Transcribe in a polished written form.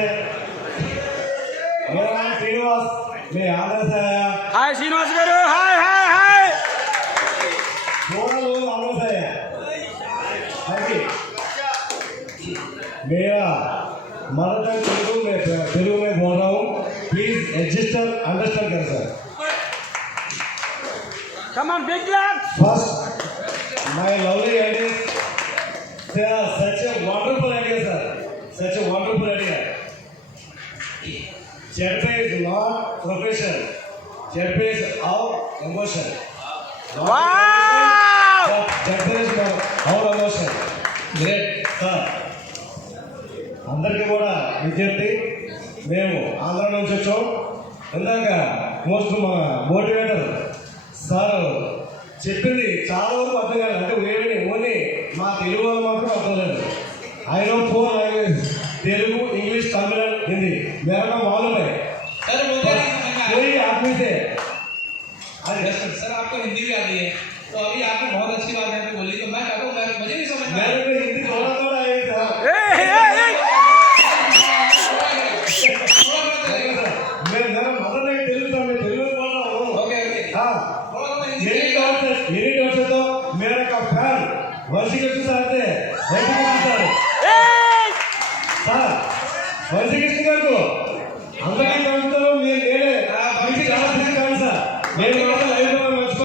नमस्ते मेरा नाम श्रीनिवास मैं आंध्र से आया हाय श्रीनिवास गारू हाय हाय हाय थोड़ा लोग आंध्र से आया मेरा मदर टंग तेलुगु में बोल रहा हूँ प्लीज रजिस्टर अंडरस्टैंड कर sir come on big clap first my lovely ideas they are such a wonderful idea sir such a wonderful idea Cherpe is not profession Cherpe is our emotion wow Cherpe is our emotion great sir అందరికీ కూడా విజ్ఞప్తి మేము ఆంధ్ర నుంచి వచ్చాం ఇందాక most మా motivator sir చెప్పింది చాలా వరకు అర్థం కాదు అంటే వేరే ఓన్లీ మా తెలుగు వాళ్ళు మాత్రం అర్థం లేదు I know 4 language Telugu English Tamil Hindi मेरा नाम मालूम है सर कोई आदमी से सर आपको हिंदी भी आती है तो अभी आपने बहुत अच्छी बात है बोली तो मैं चाहता हूँ मुझे भी समझ में मेरे को हिंदी थोड़ा थोड़ा है मेरा मदर नहीं तेलुगु था मैं तेलुगु बोल रहा हूँ ओके ओके हाँ मेरी तरफ से तो मेरा का फैन वर्षिक आते हैं